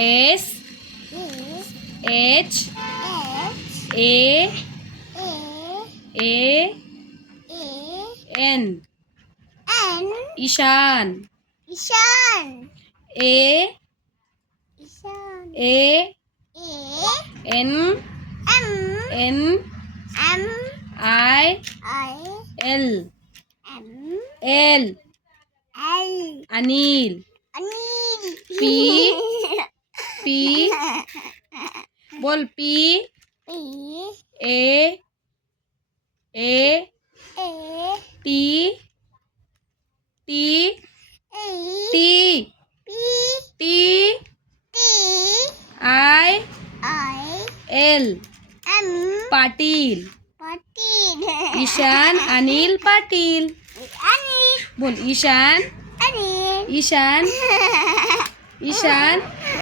S H A A N Ishan A A N N I L L Anil P P बोल P A T T T T I L Patil Ishan Anil Patil बोल ईशान ईशान ईशान